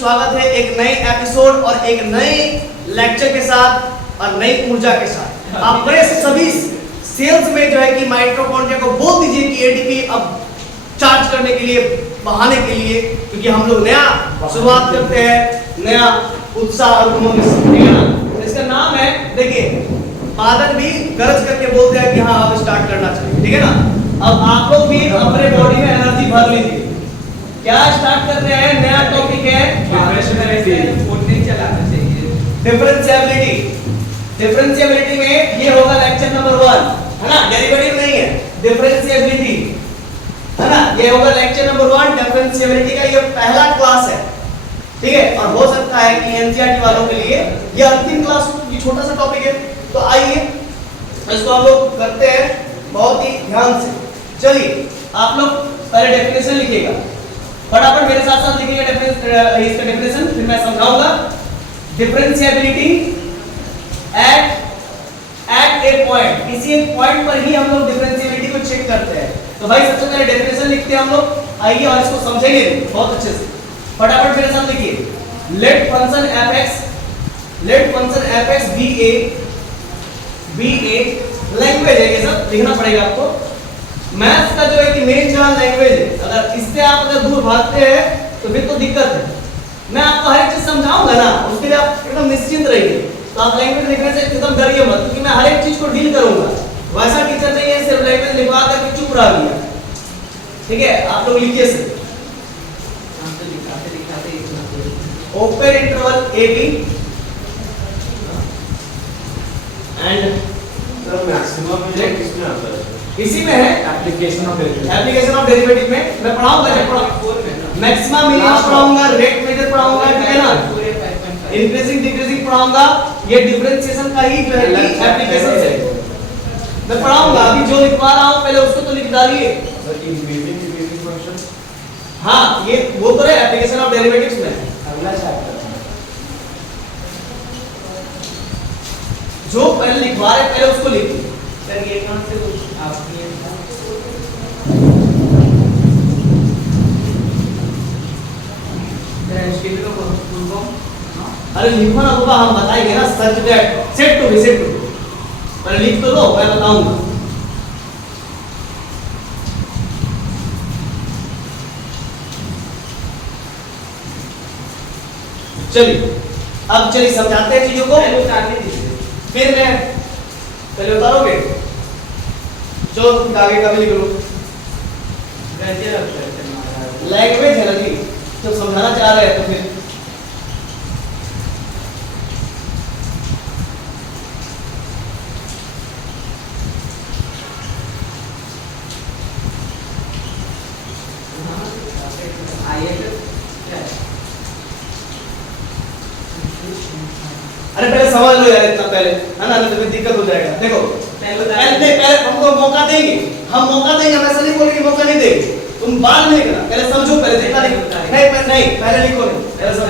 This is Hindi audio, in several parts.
स्वागत है एक नए एपिसोड और एक नए लेक्चर के साथ और नई ऊर्जा के साथ। आप बड़े सभी सेल्स में जो है कि माइटोकॉन्ड्रिया को बोल दीजिए कि एटीपी अब चार्ज करने के लिए, बढ़ाने के लिए, क्योंकि हम लोग नया शुरुआत करते हैं, नया उत्साह और उमंग के साथ, ठीक है ना। इसका नाम है, देखिए बादल भी गरज करके बोलते हैं कि हाँ अब स्टार्ट करना चाहिए, ठीक है ना। अब आप लोग भी अपने बॉडी में एनर्जी भर लीजिए। क्या स्टार्ट कर रहे हैं, नया टॉपिक है डिफरेंशिएबिलिटी। डिफरेंशिएबिलिटी में ये होगा लेक्चर नंबर 1, है ना, डेरिवेटिव नहीं है, डिफरेंशिएबिलिटी, है ना। ये होगा लेक्चर नंबर 1 डिफरेंशिएबिलिटी का, ये पहला क्लास है, ठीक है। और हो सकता है कि एनसीईआरटी वालों के लिए ये अंतिम क्लास हो, ये छोटा सा टॉपिक है। तो आइए इसको हम लोग करते हैं बहुत ही ध्यान से। चलिए आप लोग पहले डेफिनेशन लिखिएगा, फटाफट मेरे साथ साथ लिखिएगा इसका डेफिनेशन, फिर मैं समझाऊंगा। डिफरेंशिएबिलिटी एट ए पॉइंट, किसी एक पॉइंट पर ही हम लोग डिफरेंशिएबिलिटी को चेक करते हैं। तो भाई सबसे पहले डेफिनेशन लिखते हैं हम लोग, आइए और इसको समझेंगे बहुत अच्छे से। फटाफट मेरे साथ लिखिए, let function fx be a language है, ये सब लिखना पड़ेगा आपको। मैथ्स का जो है कि मेन जान लैंग्वेज है, अगर इससे आप अगर दूर भागते हैं तो फिर तो दिक्कत है। मैं आपको हर एक चीज समझाऊंगा ना, उसके लिए आप एकदम निश्चिंत रहिए। तो आप लैंग्वेज लिखने से एकदम डरिए मत, क्योंकि मैं हर एक चीज को डील करूंगा। वैसा टीचर नहीं है सिर्फ लैंग्वेज लिखवा करके चुप रह गया, ठीक है। आप लोग लिखिए sir, open interval A B and maximum किसमें आता है? इसी में है application of derivative. Application of derivative में मैं पढ़ाऊंगा, जब पढ़ाऊंगा मैक्सिमम मिनिमम पढ़ाऊंगा, रेट मेजर पढ़ाऊंगा, ठीक है ना, इंक्रीजिंग डिक्रीजिंग पढ़ाऊंगा। ये डिफरेंशिएशन का ही जो है कि एप्लीकेशन है, मैं पढ़ाऊंगा। अभी जो लिखवा रहा हूं पहले उसको तो लिख डालिए। इंक्रीजिंग फंक्शन, हां ये वो तो है एप्लीकेशन ऑफ डेरिवेटिव्स में अगला चैप्टर जो पहले लिखवा रहे पहले उसको लिखिए। सर ये कौन से आपकी अरे लिखो ना बाबा, हम बताएंगे ना such that set to be पहले लिख तो दो, मैं बताऊंगा। चलिए अब चलिए समझाते हैं चीजों को, फिर मैं पहले उतारोगे जो तुम आगे का भी लिख लो। लैंग्वेज है ना जी, जब समझाना चाह रहे हैं तो फिर अरे पहले समझ लो यार इतना पहले, है ना, नहीं तो फिर दिक्कत हो जाएगा। देखो पहले हमको मौका देंगे, हम मौका देंगे, हम ऐसा नहीं बोलेंगे मौका नहीं देंगे। तुम बात नहीं करना, पहले समझो, पहले देखना नहीं, पहले लिखो नहीं, पहले समझो।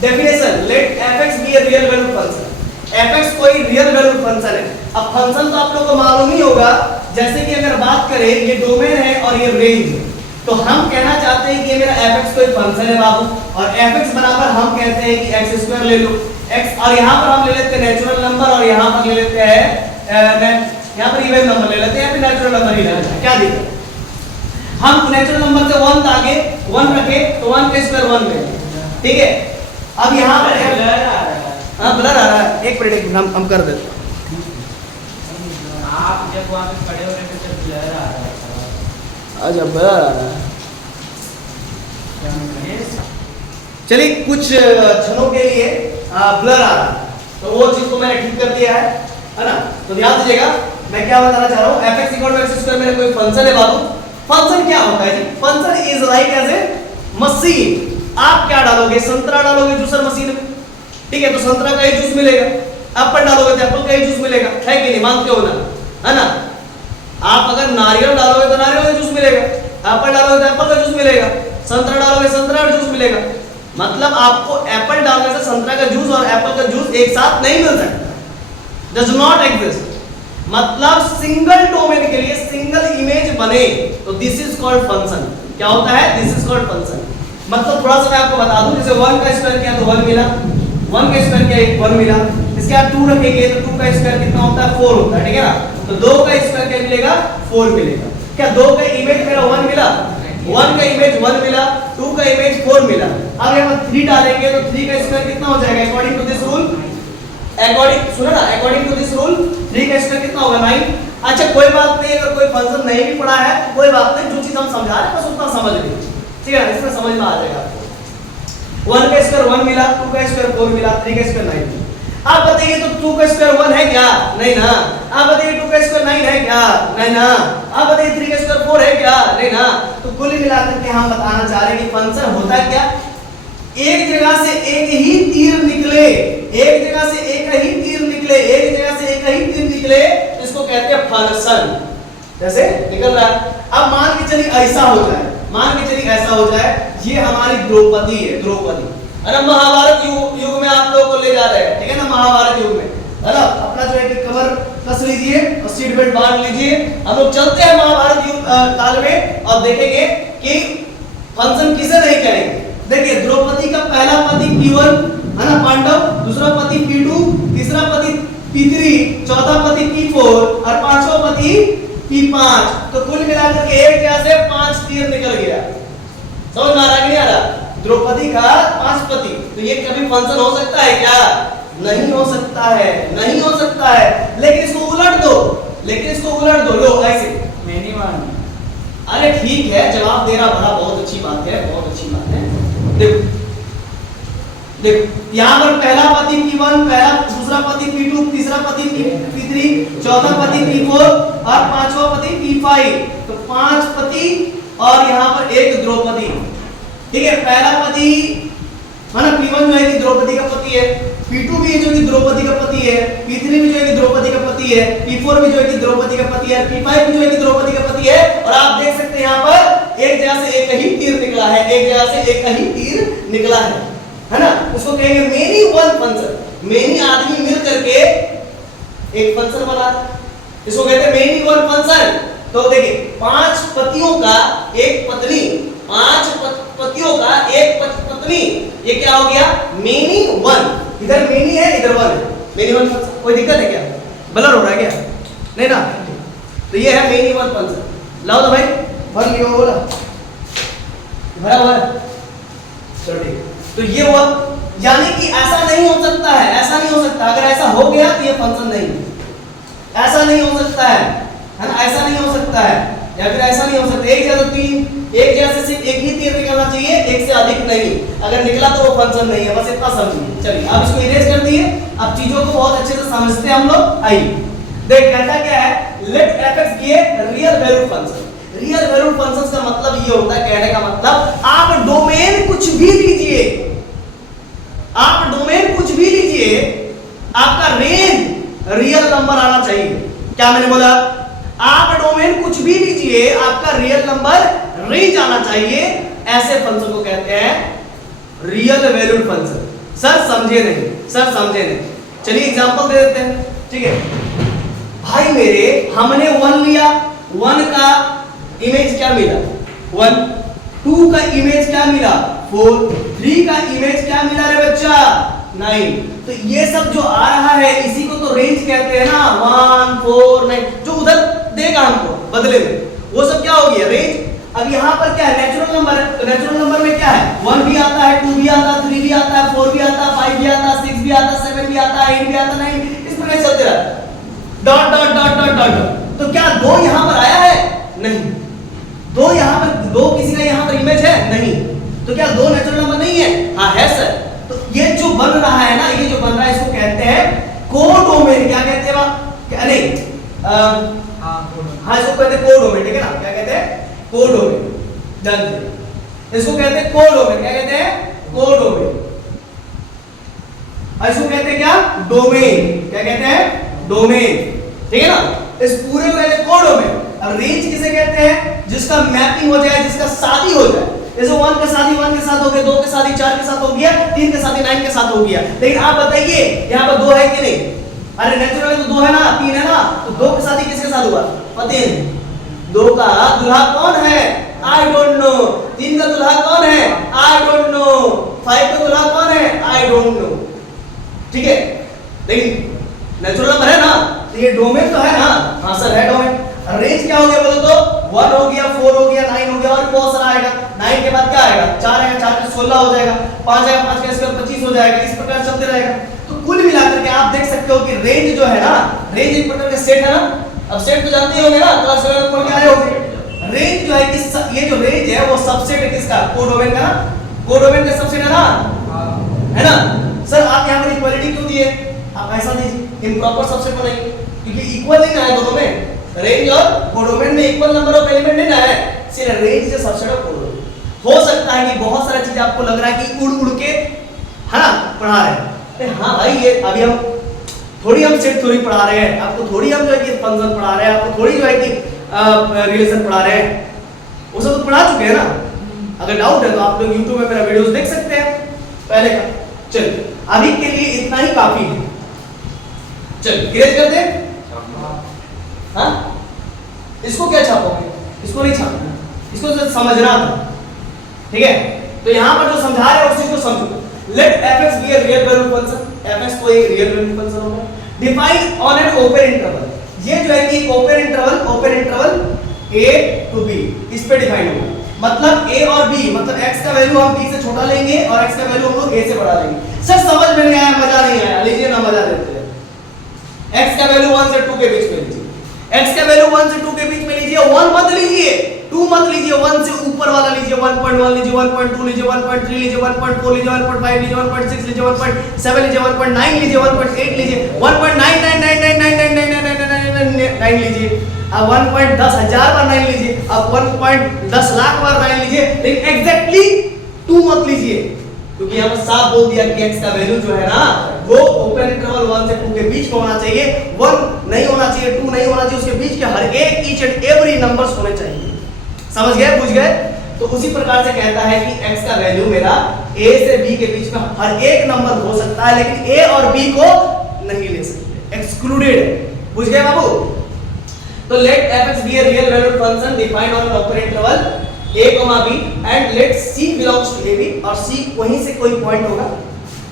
Definition, let fx be a real valued function. fx कोई रियल वैल्यूड फंक्शन है। अब फंक्शन तो आप लोगों को मालूम ही होगा, जैसे कि अगर बात करें ये डोमेन है और ये रेंज है, तो हम कहना चाहते हैं कि ये मेरा fx कोई फंक्शन है बाबू, और fx बराबर हम कहते हैं कि x² ले लो x, और यहाँ पर हम ले लेते हैं नेचुरल नंबर, और यहाँ पर ले लेते हैं यहाँ पर इवन नंबर ले लेते हैं, फिर नेचुरल नंबर ही लेते हैं। क्या दिक्कत, हम नेचुरल नंबर से 1 आगे 1 रखे तो 1 के स्क्वायर 1 ले, ठीक है। अब यहाँ पर ब्लर आ रहा है, हाँ ब्लर आ रहा है, एक मिनट हम कर देते हैं। आप जब वहाँ पे खड़े हो रहे थे तब ब्लर आ रहा था। अच्छा ब्लर आ रहा है, चलिए कुछ क्षणों के लिए ब्लर आ रहा है, तो वो चीज को मैंने ठीक कर दिया है ना। तो ध्यान दीजिएगा मैं क्या बताना चाह रहा हूँ, fx = x² मेरा कोई फंक्शन है बाबू। फंक्शन क्या होता है जी, function is like as a machine. आप क्या डालोगे, संतरा डालोगे जूसर मशीन में, ठीक है, तो संतरा का ही जूस मिलेगा। एप्पल डालोगे तो एप्पल का ही जूस मिलेगा, है कि नहीं, मानते हो ना, है ना। आप अगर नारियल डालोगे तो नारियल का जूस मिलेगा, एप्पल डालोगे तो एप्पल का जूस मिलेगा, संतरा डालोगे संतरा का जूस मिलेगा। मतलब आपको एप्पल डालने से संतरा का जूस और एप्पल का जूस एक साथ नहीं मिल सकता, डज नॉट एग्जिस्ट। मतलब सिंगल डोमेन के लिए सिंगल इमेज बने तो दिस इज कॉल्ड फंक्शन। क्या होता है, दिस इज कॉल्ड फंक्शन। मतलब थोड़ा सा मैं आपको बता दूं, जैसे 1 का स्क्वायर किया तो 1 मिला, 1 का स्क्वायर किया 1 मिला, इसके बाद 2 रखेंगे तो 2 का स्क्वायर कितना होता है 4 होता है, ठीक है ना। तो 2 का स्क्वायर क्या मिलेगा 4 मिलेगा। क्या 2 का इमेज मेरा 1 मिला, 1 का इमेज 1 मिला, 2 का इमेज 4 मिला। अब यहाँ 3 डालेंगे तो 3 का स्क्वायर कितना हो जाएगा अकॉर्डिंग टू दिस रूल, सुनो ना, अकॉर्डिंग टू दिस रूल 3 का स्क्वायर कितना होगा 9। अच्छा कोई बात नहीं, अगर कोई फंक्शन नहीं भी पढ़ा है तो कोई बात नहीं, जो चीज हम समझा रहे हैं बस उतना समझ लीजिए, ठीक है ना, इसमें समझ में आ जाएगा आपको। 1 का स्क्वायर 1 मिला, 2 का स्क्वायर 4 मिला, 3 का स्क्वायर 9। आप बताइए तो 2 का स्क्वायर 1 है क्या, नहीं ना। आप बताइए 2 का स्क्वायर 9 है क्या, नहीं ना। आप बताइए 3 का स्क्वायर 4 है क्या, नहीं ना। तो कुल मिलाकर के हम बताना चाह रहे हैं कि फंक्शन होता क्या, एक जगह से एक ही तीर निकले, एक जगह से एक ही तीर निकले, एक जगह से एक ही तीर निकले, इसको कहते हैं फंक्शन। जैसे निकल रहा है, अब मान के चलिए ऐसा हो जाए, मान के चलिए ऐसा हो जाए, ये हमारी द्रौपदी है, द्रौपदी है ना, महाभारत युग में आप लोगों को ले जा रहे हैं, ठीक है ना, महाभारत युग में है ना। अपना जो है कि कवर कस लीजिए और सीट बेल्ट बांध लीजिए, हम लोग चलते हैं महाभारत युग काल में और देखेंगे कि फंक्शन किसे नहीं कहेंगे। देखिए द्रौपदी का पहला पति P1 है ना पांडव, दूसरा पति P2, तीसरा पति P3, चौथा पति P4 और पांचवा पति P5। तो कुल मिलाकर के एक जगह से 5 तीर निकल गया। समझ में आ रहा है कि नहीं आ रहा? द्रौपदी का 5 पति, तो ये कभी फंक्शन हो सकता है क्या, नहीं हो सकता है, नहीं हो सकता है। लेकिन इसको उलट दो, लेकिन इसको उलट दो, लो ऐसे मैनी वन। अरे ठीक है, जवाब देना बड़ा बहुत अच्छी बात है, बहुत अच्छी बात है। देखो देखो यहाँ पर पहला पति P1, पहला दूसरा पति P2, तीसरा पति P3, चौथा पति P4 और पांचवा पति P5। तो 5 पति और यहाँ पर एक द्रौपदी, ठीक है। पहला पति है ना P1 जो है कि द्रौपदी का पति है, P2 भी जो है कि द्रौपदी का पति है, P3 भी जो है कि द्रौपदी का पति है, P4 भी जो है कि द्रौपदी का पति है, P5 भी जो है कि द्रौपदी का पति है। और आप देख सकते हैं यहाँ पर एक जगह से एक ही तीर निकला है, एक जगह से एक ही तीर निकला है ना। उसको कहेंगे मेनी वन फंक्शन, मेनी आदमी मिल करके एक फंक्शन बना, इसको कहते हैं मेनी वन फंक्शन। तो देखिए 5 पतियों का एक पत्नी, 5 पतियों का एक पत्नी, ये क्या हो गया मेनी वन। इधर मेनी है इधर वन है, मेनी वन फंक्शन। कोई दिक्कत है क्या, ब्लर हो रहा है क्या, नहीं ना। तो ये है मेनी वन फंक्शन। लाओ तो भाई भर लियो, बोला भरा हुआ है, चलो ठीक। तो ये हुआ, यानी कि ऐसा नहीं हो सकता है, ऐसा नहीं हो सकता। अगर ऐसा हो गया तो ये फंक्शन नहीं, ऐसा नहीं हो सकता है ना, ऐसा नहीं हो सकता है, या फिर ऐसा नहीं हो सकता। एक जगह 3, एक जगह से सिर्फ एक ही तीर निकलना चाहिए, एक से अधिक नहीं। अगर निकला तो वो फंक्शन नहीं है, बस इतना समझिए। चलिए अब इसको इरेज कर दिए, अब चीजों को बहुत अच्छे से समझते हैं हम लोग। आइए देख कहता क्या है, let fx be a real valued function. Real valued functions का मतलब ये होता है, कहने का मतलब आप डोमेन कुछ भी लीजिए, आप डोमेन कुछ भी लीजिए, आपका रेंज रियल नंबर आना चाहिए। क्या मैंने बोला, आप डोमेन कुछ भी लीजिए, आपका रियल नंबर रेंज आना चाहिए। ऐसे फंक्शन को कहते हैं रियल वैल्यूड फंक्शन। सर समझे नहीं, सर समझे नहीं, चलिए एग्जांपल दे देते हैं, ठीक है भाई मेरे। हमने 1 लिया, 1 का इमेज क्या मिला 1, 2 का इमेज क्या मिला 4, 3 का इमेज क्या मिला रे बच्चा 9। तो ये सब जो आ रहा है इसी को तो रेंज कहते हैं ना, 1 4 9, जो उधर देगा हमको बदले में, वो सब क्या हो गया रेंज। अब यहाँ पर क्या है, नेचुरल नंबर है, तो नेचुरल नंबर में क्या है, 1 भी आता है, 2 भी आता है, 3 भी आता है, 4 भी आता है, 5 भी आता है, 6 भी आता है, 7 भी आता है, 8 भी आता है, 9, इस प्रकार चलते रहता है। Dot dot dot dot dot. तो क्या 2 यहाँ पर आया है, नहीं। 2 यहाँ पर, 2 किसी का यहाँ पर इमेज है, नहीं। तो क्या 2 नेचुरल नंबर नहीं है, हाँ है सर। तो ये जो बन रहा है ना, ये जो बन रहा है इसको कहते हैं कोडोमेन। क्या कहते हैं, क्या नहीं, हाँ इसको कहते हैं कोडोमेन, ठीक है ना। क्या कहते हैं, कोडोमेन। डन, इसको कहते हैं कोडोमेन। क्या कहते हैं, कोडोमेन। इसको कहते हैं क्या, डोमेन। क्या कहते हैं, डोमेन, ठीक है ना। इस पूरे को कहते हैं कोडोमेन। अब रेंज किसे कहते हैं, जिसका मैपिंग हो जाए, जिसका शादी हो जाए। जैसे 1 का शादी 1 के साथ हो गया, 2 के शादी 4 के साथ हो गया, 3 के शादी 9 के साथ हो गया। लेकिन आप बताइए यहाँ पर 2 है कि नहीं, अरे नेचुरल में तो 2 है ना, 3 है ना, तो 2 की शादी किसके साथ हुआ, पता नहीं। 2 का दूल्हा कौन है, आई डोंट नो। 3 का दूल्हा कौन है? I don't know. 5 का दूल्हा कौन है? I don't know. ठीक है, लेकिन नेचुरल नंबर है ना, तो ये डोमेन तो है ना। हाँ सर है डोमेन। रेंज क्या हो गया बोलो तो? 1 हो गया, 4 हो गया, 9 हो गया, और बहुत सारा आएगा। 9 के बाद क्या आएगा? 4 आएगा, 4 के 16 हो जाएगा, 5 आएगा, 5 के इसके 25 हो जाएगा। इस प्रकार चलते रहेगा। तो कुल मिलाकर के आप देख सकते हो कि रेंज जो है ना, रेंज एक प्रकार का सेट है ना। अब सेट तो जानते होंगे ना, क्लास 11 में पढ़ के आए होंगे। रेंज जो है कि ये जो रेंज है वो सबसेट है किसका? कोडोमेन का ना। कोडोमेन का सबसेट है ना, है ना। सर आप यहाँ पर इक्वालिटी क्यों दिए? आप ऐसा दीजिए, इम्प्रॉपर सबसेट बनाइए, क्योंकि इक्वल नहीं ना है दोनों में। रेंज और कोडोमेन में इक्वल नंबर ऑफ एलिमेंट नहीं ना है, इसलिए रेंज से सबसेट ऑफ कोडोमेन। हो सकता है कि बहुत सारा चीज आपको लग रहा है कि उड़ उड़ के है ना पढ़ा रहे हैं। अरे हाँ भाई, ये अभी हम सेट थ्योरी पढ़ा रहे हैं, आपको थोड़ी हम जो है कि फंक्शन पढ़ा रहे हैं, आपको थोड़ी जो है कि रिलेशन पढ़ा रहे हैं, वो सब तो पढ़ा चुके हैं ना। अगर डाउट है तो आप लोग YouTube में मेरा वीडियोस देख सकते हैं पहले का। चलिए अभी के लिए इतना ही काफी है। चलिए क्लियर करते हैं। हाँ, इसको क्या छापोगे? इसको नहीं छापना, इसको सिर्फ समझना था। ठीक है, तो यहाँ पर जो समझा रहे हैं उस चीज को समझो। Let fx be a real valued function, fx कोई रियल वैल्यूड फंक्शन होगा, defined on an open interval. ये जो है कि open interval a to b, इस पे डिफाइन होगा। मतलब a और b, मतलब x का वैल्यू हम b से छोटा लेंगे और x का वैल्यू हम लोग a से बड़ा लेंगे। सर समझ में नहीं आया, मजा नहीं आया, लीजिए ना मजा लेते हैं। x का वैल्यू 1 से 2 के बीच में लीजिए, x का वैल्यू 1 से 2 के बीच में लीजिए। 1 मत लीजिए, 2 मत लीजिए, 1 से ऊपर वाला लीजिए। 1.1 लीजिए, 1.2 लीजिए, 1.3 लीजिए, 1.4 लीजिए, 1.5 लीजिए, 1.6 लीजिए, 1.7 लीजिए, 1.9 लीजिए, 1.8 लीजिए, 1.999999999 लीजिए, अब 1.10 हजार बार 9 लीजिए, अब 1.10 लाख बार 9 लीजिए, लेकिन एग्जैक्टली 2 मत लीजिए, क्योंकि यहाँ पर साफ बोल दिया कि x का वैल्यू जो है ना वो ओपन इंटरवल 1 से 2 के बीच में होना चाहिए। 1 नहीं होना चाहिए, 2 नहीं होना चाहिए, उसके बीच के हर एक ईच एंड एवरी नंबर्स होने चाहिए। समझ गए, बुझ गए? तो उसी प्रकार से कहता है कि x का वैल्यू मेरा a से b के बीच में हर एक नंबर हो सकता है, लेकिन a और b को नहीं ले सकते, एक्सक्लूडेड है। बुझ गए बाबू? तो late fx be a real valued function defined on an open interval a, b and let c belongs to ab, और c वहीं से कोई पॉइंट होगा,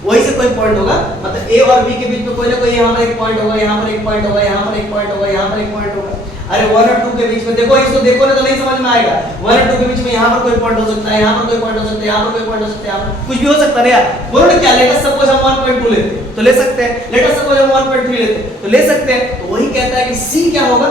वहीं से कोई पॉइंट होगा, मतलब a और b के बीच में कोई ना कोई यहाँ पर एक पॉइंट होगा, यहाँ पर एक पॉइंट होगा, यहाँ पर एक पॉइंट होगा, यहाँ पर एक पॉइंट होगा। अरे 1 और 2 के बीच में देखो, इसको देखो ना तो नहीं समझ में आएगा। 1 और 2 के बीच में यहाँ पर कोई पॉइंट हो सकता है, यहाँ पर कोई पॉइंट हो सकता है, यहाँ पर कोई पॉइंट हो सकता है, यहाँ पर कुछ भी हो सकता है यार। बोलो ना क्या, लेट अस सपोज हम 1.2 लेते हैं तो ले सकते हैं, लेट अस सपोज हम 1.3 लेते हैं तो ले सकते हैं। तो वही कहता है कि c क्या होगा,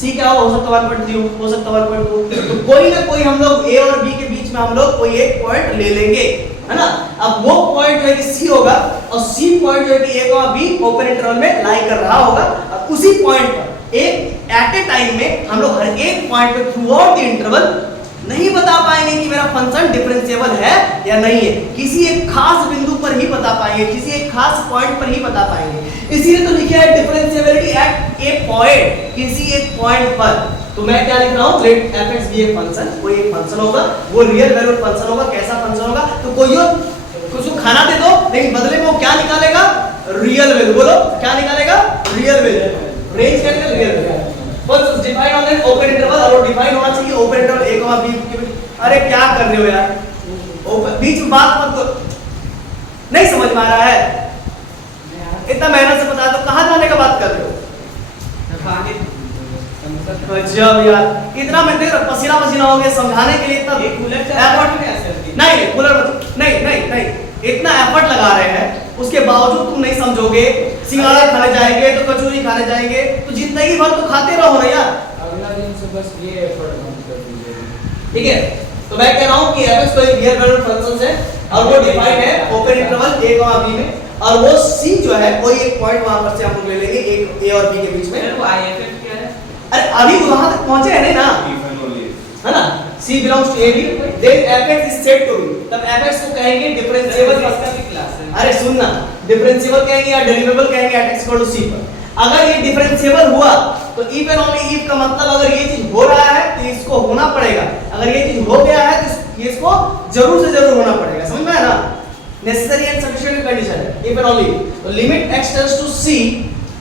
c क्या होगा, हो सकता है 1.3 हो सकता है 1.2, तो कोई ना कोई हम लोग a और b के बीच में हम लोग कोई एक पॉइंट ले लेंगे, है ना। अब वो पॉइंट जो है कि c होगा, और c पॉइंट जो है कि a और b ओपन इंटरवल में लाई कर रहा होगा। अब उसी पॉइंट पर एक एट ए टाइम में हम लोग हर एक पॉइंट पे थ्रू आउट द इंटरवल नहीं बता पाएंगे कि मेरा फंक्शन डिफरेंशिएबल है या नहीं है, किसी एक खास बिंदु पर ही बता पाएंगे, किसी एक खास पॉइंट पर ही बता पाएंगे। इसीलिए तो लिखा है डिफरेंशिएबिलिटी एट ए पॉइंट, किसी एक पॉइंट पर। तो मैं क्या लिख रहा हूं, let fx be a function, कोई एक फंक्शन होगा, वो रियल वैल्यूड फंक्शन होगा। कैसा फंक्शन होगा, तो कोई और कुछ खाना दे दो, लेकिन बदले में वो क्या निकालेगा, रियल वैल्यू। बोलो क्या निकालेगा, रियल वैल्यू। रेंज क्या निकालेगा, रियल वैल्यू। बस define on an open interval, और डिफाइन होना चाहिए ओपन इंटरवल a, b के बीच। अरे क्या कर रहे हो यार, ओपन बीच में बात मत करो, नहीं समझ में आ रहा है? इतना मेहनत से बता दो, कहां जाने का बात कर रहे हो? गजब यार, इतना मैं देख रहा पसीना पसीना हो गया समझाने के लिए, इतना एफर्ट नहीं, कूलर नहीं, इतना एफर्ट लगा रहे हैं, उसके बावजूद तुम नहीं समझोगे। सिंघाड़ा खाने जाएंगे तो कचौरी खाने जाएंगे, तो जिंदगी भर तो खाते रहो ना यार। अगला दिन से बस ये एफर्ट बंद कर दीजिए। ठीक है, तो मैं कह रहा हूं कि fx कोई रियल वैल्यूड फंक्शन है, और वो डिफाइंड है ओपन इंटरवल a, b में, और वो c जो है कोई एक पॉइंट वहां पर से हम लोग ले लेंगे एक a और b के बीच में। वो IFF क्या है? अरे अभी तो वहां तक पहुंचे हैं ना, है ना। c belongs to ab, then fx is set to b, तब fx को कहेंगे डिफरेंशिएबल इसका भी क्लास है। अरे सुनना, डिफरेंशिएबल कहेंगे या डेरिवेबल कहेंगे at x = c पर। अगर ये डिफरेंशिएबल हुआ तो इफ एंड ओनली इफ का मतलब अगर ये चीज हो रहा है तो इसको होना पड़ेगा, अगर ये चीज हो गया है तो इसको जरूर से जरूर होना पड़ेगा। समझ में आया ना, नेसेसरी एंड सफिशिएंट कंडीशन है इफ एंड ओनली। तो limit x tends to c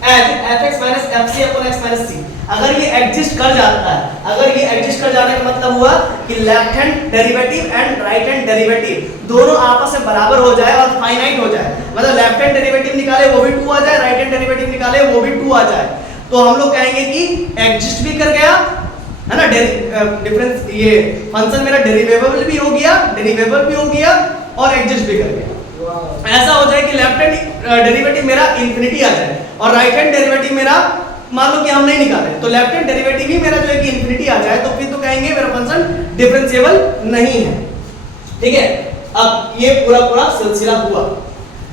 at fx - fc / x - c, अगर ये एग्जिस्ट कर जाता है, अगर ये एग्जिस्ट कर जाने का मतलब हुआ कि left hand derivative and right hand derivative दोनों आपस में बराबर हो जाए और फाइनाइट हो जाए, मतलब लेफ्ट हैंड डेरिवेटिव निकाले वो भी 2 आ जाए, राइट हैंड डेरिवेटिव निकाले वो भी 2 आ जाए, तो हम लोग कहेंगे कि एग्जिस्ट भी कर गया है ना, डिफरेंस ये फंक्शन मेरा डेरिवेबल भी हो गया और एग्जिस्ट भी कर गया। ऐसा हो जाए कि लेफ्ट हैंड डेरिवेटिव मेरा इंफिनिटी आ जाए और राइट हैंड डेरिवेटिव मेरा मान लो कि हम नहीं निकाले तो लेफ्ट हैंड डेरिवेटिव ही मेरा जो है कि इंफिनिटी आ जाए, तो फिर तो कहेंगे मेरा फंक्शन डिफरेंशिएबल नहीं है। ठीक है, अब ये पूरा सिलसिला हुआ।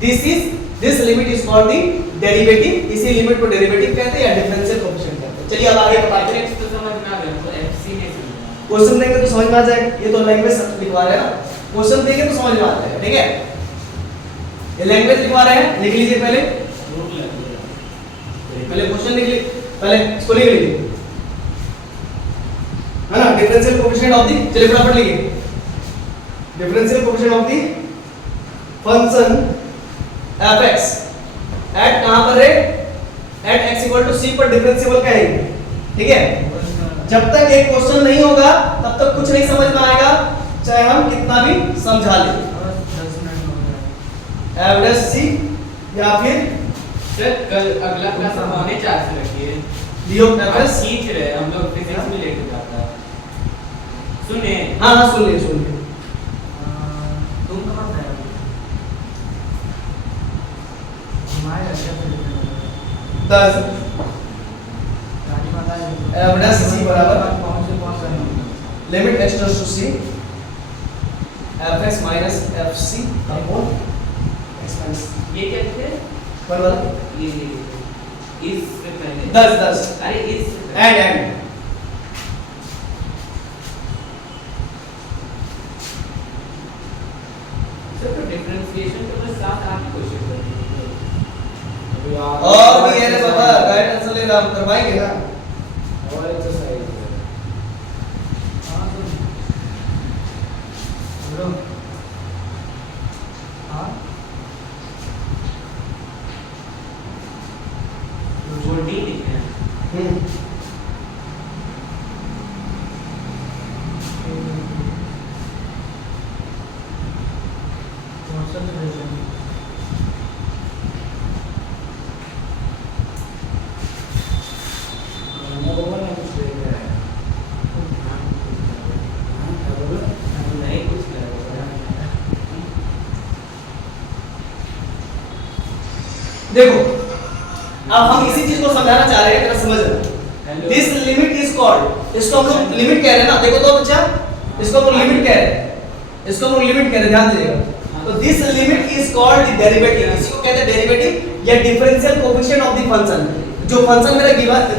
This limit is called the derivative, इसी लिमिट को डेरिवेटिव कहते हैं या डिफरेंशियल कोएफिशिएंट कहते हैं। चलिए अब आगे बताते हैं। तो समझ में आ गया, तो एफसी ने समझा। क्वेश्चन देंगे तो समझ में आ जाएगा, ये तो लैंग्वेज लिखवा रहे हैं ना, क्वेश्चन देंगे तो समझ में आ जाएगा। ठीक है, ये लैंग्वेज लिखवा रहे हैं, लिख लीजिए पहले क्वेश्चन लिख लीजिए, पहले इसको लिख लीजिए है ना, डिफरेंशियल कोएफिशिएंट ऑफ द, चलिए फटाफट लिखिए, differential coefficient of the function fx at कहां पर है, at x equal to c पर डिफरेंशिएबल कहेंगे। ठीक है, जब तक एक क्वेश्चन नहीं होगा तब तक कुछ नहीं समझ में आएगा, चाहे हम कितना भी समझा लें। एवरेज c या फिर सर कल अगला क्लास हम होने 4 से रखिए, लियो आप एवरेज सीख रहे हैं, हम लोग फिजिक्स में लेट हो जाता है। सुने हाँ सुन लीजिए तुम कहां से आए? हमारे अच्छा से 10 एवरेज c बराबर limit x tends to c fx minus fc upon x minus ये क्या थे? पर वाला ये इससे पहले 10 अरे इस एंड सर तो डिफरेंशिएशन तो बस साथ आप ही कोशिश करिए। और भी है रे बाबा, गाइडेंस ले रहा हम करवाएंगे ना। और एक्सरसाइज हां तो हेलो हां जो डी लिखे हैं नहीं कुछ देखो अब हम इसी चीज को समझाना चाह रहे हैं, तेरा समझ रहा। दिस लिमिट इज कॉल्ड, इसको हम लोग लिमिट कह रहे हैं ना, देखो तो बच्चा, इसको हम लोग लिमिट कह रहे हैं, इसको हम लोग लिमिट कह रहे हैं, ध्यान दीजिएगा। तो this limit is called the derivative, इसी को कहते हैं डेरिवेटिव या differential coefficient of the function. जो फंक्शन मेरा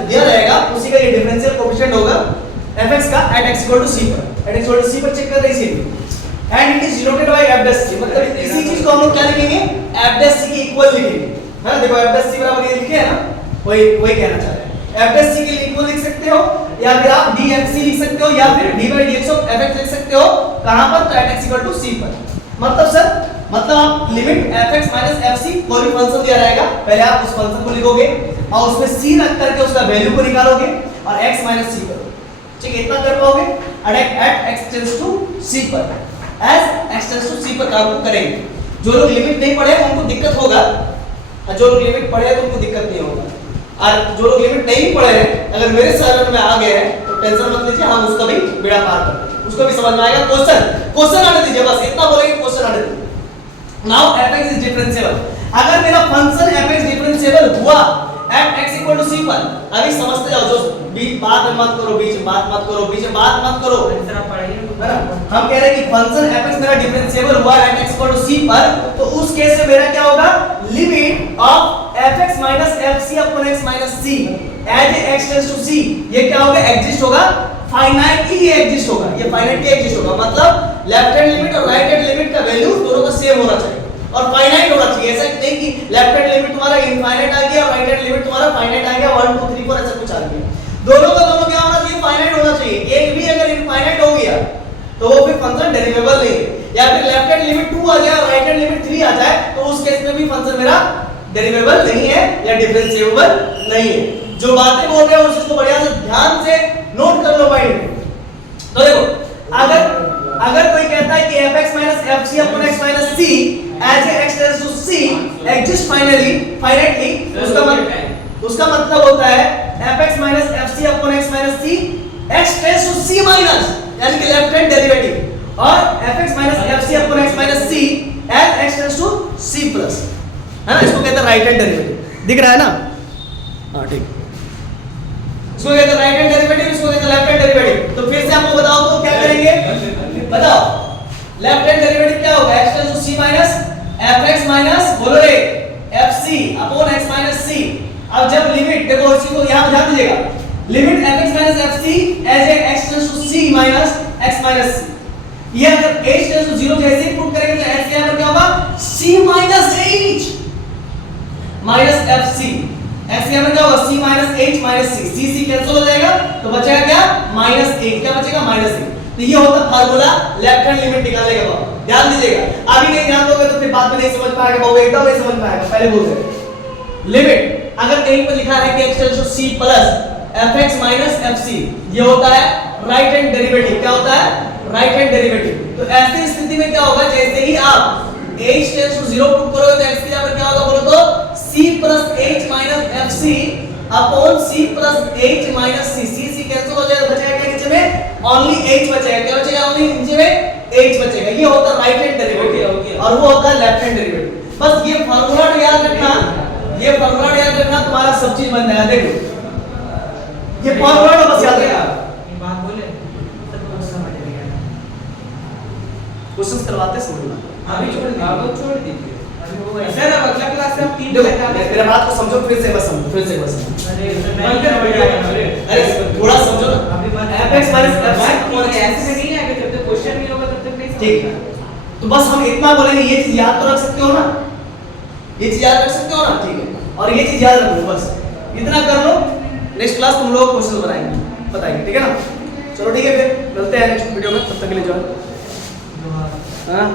दिया रहेगा उसी का ये डिफरेंशियल कोएफिशिएंट होगा fx का at x equal to c पर, at x equal to c पर चेक कर रहे हैं इसी, and it is denoted by f dash c, मतलब इसी चीज को हम लोग क्या लिखेंगे, f डैश c के इक्वल लिखेंगे, है ना। देखो f डैश c बराबर ये लिखे है ना, वही कहना चाह रहे हैं। f डैश c के इक्वल लिख सकते हो या फिर आप dfc लिख सकते हो या फिर d by dx of fx लिख सकते हो, कहां पर, तो at x equal to c पर। मतलब सर, मतलब आप लिमिट fx माइनस fc कोई भी फंक्शन दिया रहेगा, पहले आप उस फंक्शन को लिखोगे और उसमें c रख करके उसका वैल्यू को निकालोगे और x माइनस c करोगे। ठीक है, इतना कर पाओगे at x tends to c पर, as x tends to c पर काम को करेंगे। जो लोग लिमिट नहीं पढ़े उनको दिक्कत होगा, और जो लोग लिमिट पढ़े हैं तो उनको दिक्कत नहीं होगा, और जो लोग लिमिट नहीं पढ़े हैं अगर मेरे सरल में आ गए हैं तो टेंशन मत लीजिए, हम उसका भी बेड़ा पार कर देंगे, उसको भी समझ में आएगा। क्वेश्चन आने दीजिए, बस इतना बोलेंगे, क्वेश्चन आने दीजिए। नाउ fx इज डिफरेंशिएबल, अगर मेरा फंक्शन fx डिफरेंशिएबल हुआ at x equal to c पर, अभी समझते जाओ, जो बात मत करो, बीच में बात मत करो, जरा पढ़िए है ना। हम कह रहे हैं कि फंक्शन fx मेरा डिफरेंशिएबल हुआ at x equal to c पर, तो उस केस में मेरा क्या होगा, limit of fx minus fc upon x minus c as x tends to c, ये क्या होगा, एग्जिस्ट होगा, फाइनाइटली एग्जिस्ट होगा, ये फाइनाइटली एग्जिस्ट होगा, मतलब लेफ्ट हैंड लिमिट और राइट हैंड लिमिट का वैल्यू दोनों का सेम होना चाहिए और फाइनाइट होना चाहिए। ऐसा नहीं कि लेफ्ट हैंड लिमिट तुम्हारा इनफाइनाइट आ गया और राइट हैंड लिमिट तुम्हारा फाइनाइट आ गया, 1 2 3 4 ऐसा कुछ आ गया, दोनों का दोनों क्या होना चाहिए, फाइनाइट होना चाहिए। एक भी अगर इनफाइनाइट हो गया तो वो फिर फंक्शन डेरिवेबल नहीं है, या फिर लेफ्ट हैंड लिमिट 2 आ जाए और राइट हैंड लिमिट 3 आ जाए तो उस केस में भी फंक्शन मेरा डेरिवेबल नहीं है या डिफरेंशिएबल नहीं है। जो बातें बोल रहे हो उस चीज को बढ़िया से ध्यान से नोट कर लो माइंड में, F C upon X minus C as a X tends to C exist finitely, उसका मतलब होता है F X minus F C upon X minus C X tends to C minus, यानी कि लेफ्ट हैंड डेरिवेटिव, और F X minus F C upon X minus C as X tends to C plus, है ना, इसको कहते हैं राइट हैंड डेरिवेटिव। दिख रहा है ना? हाँ ठीक, इसको कहते हैं राइट हैंड डेरिवेटिव, इसको कहते हैं लेफ्ट हैंड डेरिवेटिव। तो फिर से आपको बताओ तो क्या करेंगे, बताओ लेफ्ट हैंड डेरिवेटिव क्या होगा, x tends to c minus fx minus बोलो रे fc upon x minus c। अब जब लिमिट देखो, इसी को यहां ध्यान दीजिएगा, limit fx minus fc as a x tends to c minus x minus c, ये अगर h टेंड्स टू 0 जैसे ही पुट करेंगे तो x के यहां पर क्या होगा, c minus h minus fc, x के यहां पर क्या होगा, c minus h minus c, c cancel हो जाएगा तो बचेगा क्या, माइनस h, क्या बचेगा, माइनस h। तो ये होता फार्मूला लेफ्ट हैंड लिमिट निकालने का। ध्यान दीजिएगा, अभी नहीं ध्यान दोगे तो फिर बाद में नहीं समझ पाएगा, बहुत एकदम नहीं समझ पाएगा। पहले बोल रहे लिमिट अगर कहीं पर लिखा है कि x tends to c plus fx minus fc, ये होता है राइट हैंड डेरिवेटिव। क्या होता है, राइट हैंड डेरिवेटिव। तो ऐसी स्थिति में क्या होगा, जैसे ही आप h टेंड्स टू 0 पुट करोगे तो x के यहां पर क्या होगा बोलो तो c plus h minus fc upon c plus h minus c, c cancel हो जाएगा, बचेगा क्या नीचे में, ओनली h बचेगा। क्या बचेगा, ओनली नीचे में h बचेगा। ये होता है राइट हैंड डेरिवेटिव और वो होता है लेफ्ट हैंड डेरिवेटिव। बस ये फार्मूला याद रखना, ये फार्मूला याद रखना, तुम्हारा सब चीज बन जाएगा। देखो ये फार्मूला बस याद रखना। ये बात बोले सबको समझ में गया, क्वेश्चंस करवाते समझना, अभी छोड़ दीजिए सर। अब अगला क्लास से हम 3 देखो मेरे बात को समझो, फिर से बस समझो, फिर से बस समझो। अरे थोड़ा समझो ना, fx माइनस fc ऐसे में नहीं आएगा, जब तक क्वेश्चन नहीं होगा तब तक नहीं ठीक है। तो बस हम इतना बोलेंगे, ये चीज याद तो रख सकते हो ना, ये चीज याद रख सकते हो ना, ठीक है। और ये चीज याद रखो, बस इतना कर लो, नेक्स्ट क्लास तुम लोग क्वेश्चन बनाएंगे, बताएंगे, ठीक है ना। चलो ठीक है, फिर मिलते हैं नेक्स्ट वीडियो में, तब तक के लिए जो है। हाँ